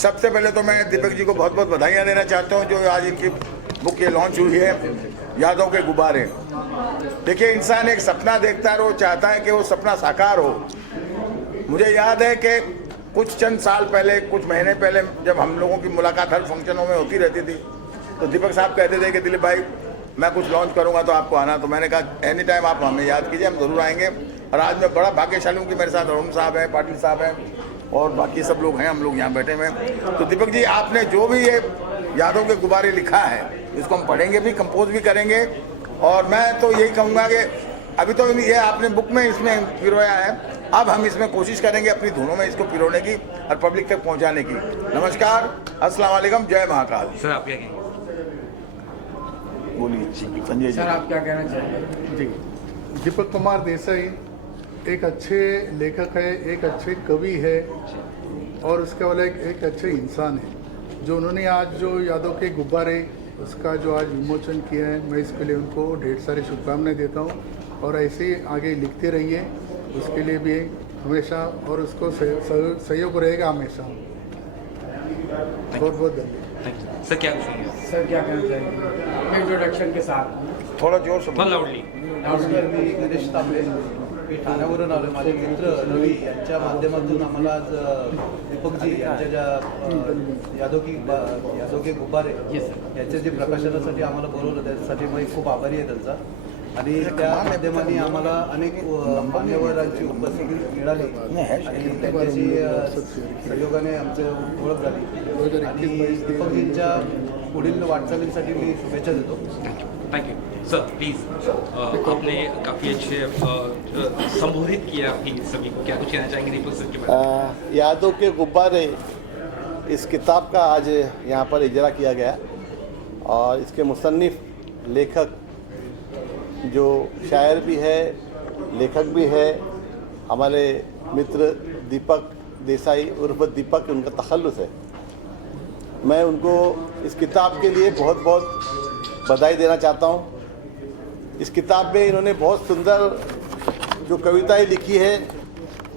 सबसे पहले तो मैं दीपक जी को बहुत बहुत बधाइयाँ देना चाहता हूँ जो आज इनकी बुक ये लॉन्च हुई है, यादों के गुब्बारे। देखिए, इंसान एक सपना देखता है और वो चाहता है कि वो सपना साकार हो। मुझे याद है कि कुछ चंद साल पहले, कुछ महीने पहले, जब हम लोगों की मुलाकात हर फंक्शनों में होती रहती थी, तो दीपक साहब कहते थे कि दिलीप भाई मैं कुछ लॉन्च करूंगा तो आपको आना। तो मैंने कहा एनी टाइम आप हमें याद कीजिए, हम ज़रूर आएंगे। और आज मैं बड़ा भाग्यशाली हूँ कि मेरे साथ अरुण साहब हैं, पाटिल साहब हैं और बाकी सब लोग हैं, हम लोग यहाँ बैठे हुए हैं। तो दीपक जी, आपने जो भी ये यादों के गुब्बारे लिखा है, इसको हम पढ़ेंगे भी, कंपोज भी करेंगे। और मैं तो यही कहूँगा कि अभी तो ये आपने बुक में इसमें पिरोया है, अब हम इसमें कोशिश करेंगे अपनी धुनों में इसको पिरोने की और पब्लिक तक पहुँचाने की। नमस्कार, अस्सलाम वालेकुम, जय महाकाल। सर आप क्या कहेंगे? बोलिए संजय जी। सर आप क्या कहना चाहेंगे? जी, दीपक कुमार देसाई एक अच्छे लेखक है, एक अच्छे कवि है और उसके वाला एक अच्छे इंसान है। जो उन्होंने आज जो यादों के गुब्बारे उसका जो आज विमोचन किया है, मैं इसके लिए उनको ढेर सारी शुभकामनाएं देता हूँ और ऐसे ही आगे लिखते रहिए, उसके लिए भी हमेशा, और उसको सहयोग रहेगा हमेशा। बहुत बहुत धन्यवाद। सर क्या कुछ होंगे? सर क्या कहना चाहेंगे इंट्रोडक्शन के साथ? थोड़ा जोर से लाउडली। नमस्कार, मी गणेश तांबे, मी ठाण्यावरून आलो. माझे मित्र रवी यांच्या माध्यमातून आम्हाला आज दीपकजी यांच्या ज्या यादों के गुब्बारे याचे जे प्रकाशनासाठी आम्हाला बोलवलं, त्यासाठी मी खूप आभारी आहे त्यांचा. आणि त्या माध्यमाने आम्हाला अनेक मान्यवरांची उपस्थिती मिळाली आणि त्यांच्याशी सहयोगाने आमची ओळख झाली. आणि दीपकजींच्या पुढील वाटचालीसाठी मी शुभेच्छा देतो. Thank you sir. प्लीज आपने काफ़ी अच्छे संबोधित किया आपकी सभी को, क्या कुछ कहना चाहेंगे दीपक सर के बारे में? यादों के गुब्बारे इस किताब का आज यहाँ पर इजरा किया गया और इसके मुसन्निफ लेखक जो शायर भी है, लेखक भी है, हमारे मित्र दीपक देसाई उर्फ दीपक, उनका तखल्लुस है। मैं उनको इस किताब के लिए बहुत बहुत बधाई देना चाहता हूँ। इस किताब में इन्होंने बहुत सुंदर जो कविताएं लिखी है,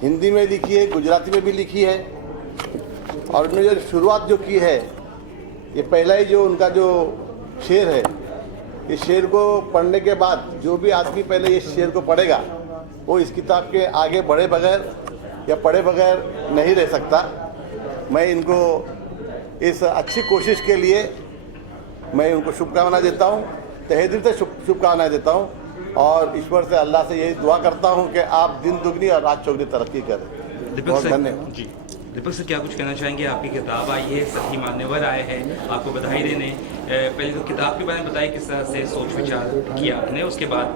हिंदी में लिखी है, गुजराती में भी लिखी है, और उन्होंने जो शुरुआत जो की है, ये पहला ही जो उनका जो शेर है, इस शेर को पढ़ने के बाद जो भी आदमी पहले इस शेर को पढ़ेगा वो इस किताब के आगे बढ़े बगैर या पढ़े बगैर नहीं रह सकता। मैं इनको इस अच्छी कोशिश के लिए मैं उनको शुभकामनाएं देता हूँ, तहे दिल से शुभकामनाएं देता हूँ और ईश्वर से, अल्लाह से यही दुआ करता हूँ कि आप दिन दुगनी और रात चौगनी तरक्की करें। बहुत धन्यवाद जी। दीपक सर क्या कुछ कहना चाहेंगे? आपकी किताब आई है, सभी मान्यवर आए हैं आपको बधाई देने। पहले तो किताब के बारे में बताइए, किस तरह से सोच विचार किया आपने, उसके बाद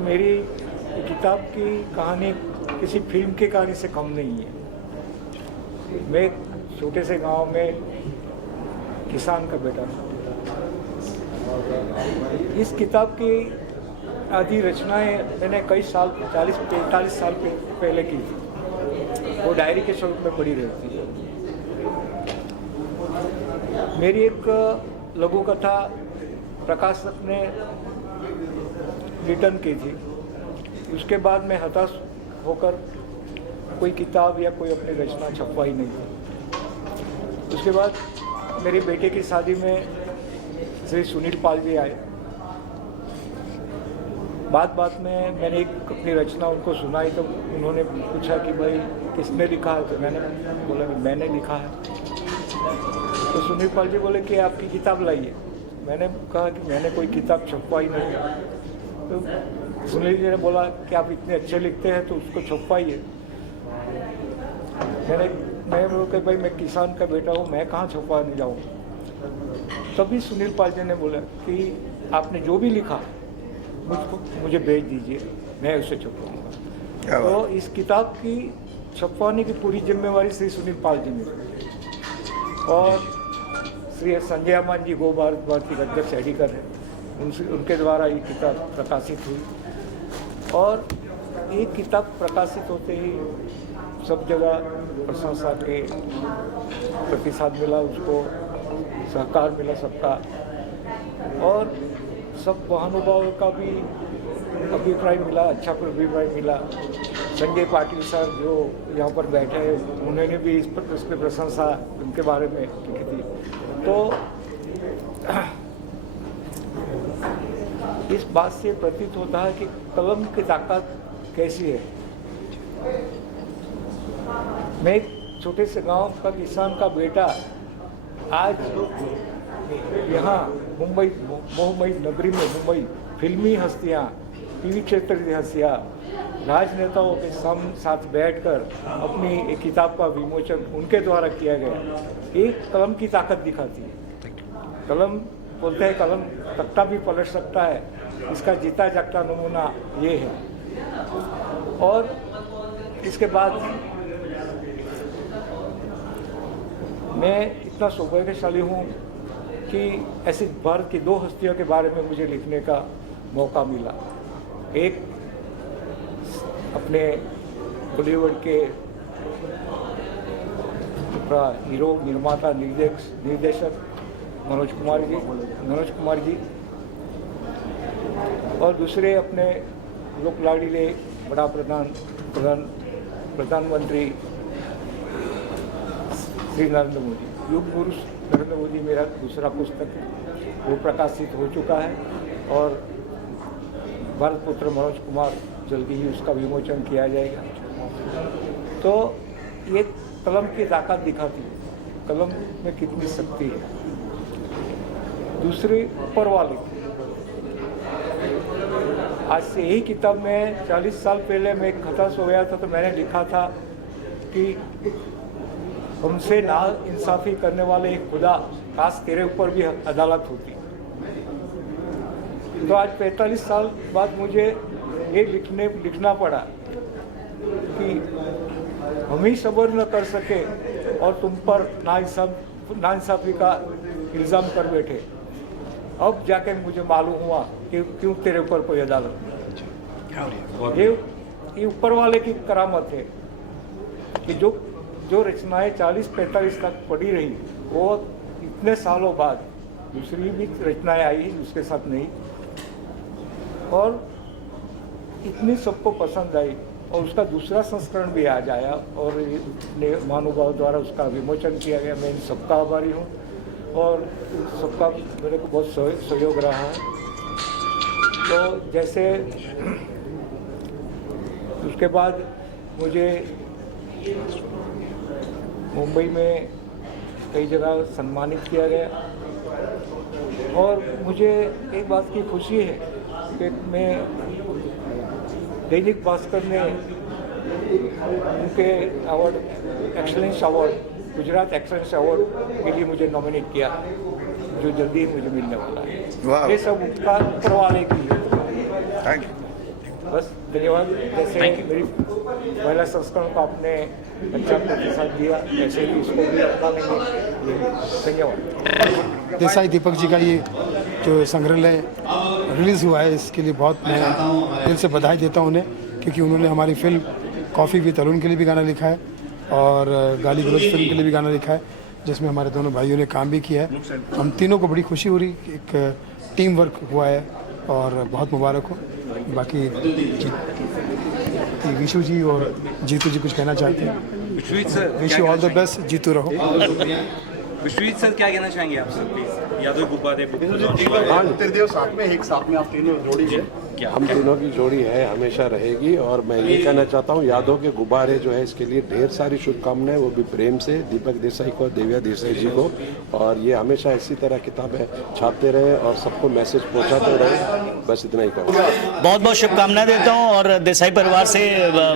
मेरी किताब की कहानी किसी फिल्म की कहानी से कम नहीं है। मैं छोटे से गांव में किसान का बेटा था। इस किताब की आदि रचनाएं मैंने कई साल, 40-45 साल पहले की थी। वो डायरी के स्वरूप में पड़ी रहती है। मेरी एक लघु कथा प्रकाशक ने रिटर्न की थी। उसके बाद मैं हताश होकर कोई किताब या कोई अपनी रचना छपवा ही नहीं थी। उसके बाद मेरे बेटे की शादी में श्री सुनील पाल जी आए। बात में मैंने एक अपनी रचना उनको सुनाई तो उन्होंने पूछा कि भाई किसने लिखा है, तो मैंने बोला कि मैंने लिखा है। तो सुनील पाल जी बोले कि आपकी किताब लाइए। मैंने कहा कि मैंने कोई किताब छपवाई नहीं। तो सुनील जी ने बोला कि आप इतने अच्छे लिखते हैं तो उसको छपवाइए। मैं बोला कि भाई मैं किसान का बेटा हूँ, मैं कहाँ छपवाने जाऊँ। तभी सुनील पाल जी ने बोला कि आपने जो भी लिखा मुझे भेज दीजिए, मैं उसे छपवाऊँगा। तो इस किताब की छपवाने की पूरी जिम्मेवारी श्री सुनील पाल जी ने और श्री संजय अमान जी गो भारत भारती के अध्यक्ष एडिटर हैं, उनके द्वारा ये किताब प्रकाशित हुई। और ये किताब प्रकाशित होते ही सब जगह प्रशंसा के प्रतिसाद मिला, उसको सहकार मिला सबका, और सब महानुभावों का भी अभिप्राय मिला, अच्छा अभिप्राय मिला। संजय पाटिल सर जो यहाँ पर बैठे हैं, उन्होंने भी इस पर प्रशंसा उनके बारे में लिखी थी। तो इस बात से प्रतीत होता है कि कलम की ताकत कैसी है। मैं एक छोटे से गांव का किसान का बेटा आज यहाँ मुंबई मोहमयी नगरी में मुंबई फिल्मी हस्तियाँ, टीवी क्षेत्र की हस्तियाँ, राजनेताओं के साथ बैठकर अपनी एक किताब का विमोचन उनके द्वारा किया गया। एक कलम की ताकत दिखाती है। कलम बोलते हैं कलम तख्ता भी पलट सकता है, इसका जीता जागता नमूना ये है। और इसके बाद मैं इतना सौभाग्यशाली हूँ कि ऐसी भारत की 2 हस्तियों के बारे में मुझे लिखने का मौका मिला। एक अपने बॉलीवुड के हीरो, निर्माता, निर्देशक मनोज कुमार जी और दूसरे अपने लोक लाडीले बड़ा प्रधानमंत्री श्री नरेंद्र मोदी। युग पुरुष नरेंद्र मोदी मेरा दूसरा पुस्तक है, वो प्रकाशित हो चुका है और भारत पुत्र मनोज कुमार जल्दी ही उसका विमोचन किया जाएगा। तो ये कलम की ताकत दिखाती है, कलम में कितनी शक्ति है। दूसरी ऊपर वाले, आज से यही किताब में 40 साल पहले मैं हताश हो गया था, तो मैंने लिखा था कि हमसे ना इंसाफी करने वाले एक खुदा, काश तेरे ऊपर भी अदालत होती। तो आज 45 साल बाद मुझे ये लिखना पड़ा कि हम ही सब्र न कर सके और तुम पर नाइंसाफी का इल्ज़ाम कर बैठे। अब जाके मुझे मालूम हुआ कि क्यों तेरे ऊपर कोई अदालत नहीं। ये ऊपर वाले की करामत है कि जो रचनाएं 40-45 तक पड़ी रही, वो इतने सालों बाद दूसरी भी रचनाएं आई उसके साथ नहीं, और इतनी सबको पसंद आई और उसका दूसरा संस्करण भी आ जाया और महानुभाव द्वारा उसका विमोचन किया गया। मैं इन सबका आभारी हूँ और सबका मेरे को बहुत सहयोग रहा है। तो जैसे उसके बाद मुझे मुंबई में कई जगह सम्मानित किया गया और मुझे एक बात की खुशी है कि मैं दैनिक भास्कर ने उनके award, excellence award, Gujarat excellence award के लिए मुझे नॉमिनेट किया, जो जल्दी ही मुझे मिलने वाला है। ये सब उपकार ऊपर वाले की है। Thank you. बस धन्यवाद। जैसे मेरी पहला संस्करण को आपने अच्छा प्रतिसाद दिया, ऐसे ही इसको भी अपना लेंगे। धन्यवाद। देसाई दीपक जी का ये जो संग्रहालय रिलीज़ हुआ है, इसके लिए बहुत मैं दिल से बधाई देता हूँ उन्हें, क्योंकि उन्होंने हमारी फिल्म कॉफ़ी विद अरुण के लिए भी गाना लिखा है और गाली गलौज फिल्म के लिए भी गाना लिखा है, जिसमें हमारे दोनों भाइयों ने काम भी किया है। हम तीनों को बड़ी खुशी हो रही, एक टीम वर्क हुआ है और बहुत मुबारक हो। बाकी विशु जी और जीतू जी कुछ कहना चाहते हैं? Wish you all the best, जीतू रहो। विश्वजीत सर क्या कहना चाहेंगे आप सर, प्लीज? यादव गुब्बारे साथ में आप तीनों जोड़ी है, हम तीनों की जोड़ी है, हमेशा रहेगी। और मैं ये कहना चाहता हूँ, यादव के गुब्बारे जो है इसके लिए ढेर सारी शुभकामनाएं, वो भी प्रेम से दीपक देसाई को, दिव्या देसाई जी को। और ये हमेशा इसी तरह किताबें छापते रहे और सबको मैसेज पहुँचाते रहे, बस इतना ही कहूँगा। बहुत बहुत शुभकामनाएं देता हूँ। और देसाई परिवार से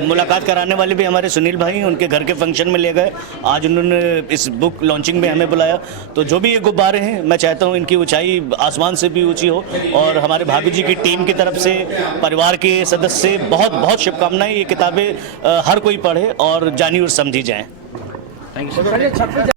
मुलाकात कराने वाले भी हमारे सुनील भाई उनके घर के फंक्शन में ले गए, आज उन्होंने इस बुक लॉन्चिंग में हमें बुलाया। तो जो भी ये गुब्बारे हैं, मैं चाहता हूँ इनकी ऊंचाई आसमान से भी ऊंची हो। और हमारे भाभी जी की टीम की तरफ से, परिवार के सदस्य से बहुत बहुत शुभकामनाएं। ये किताबें हर कोई पढ़े और जानी और समझी जाए। Thank you.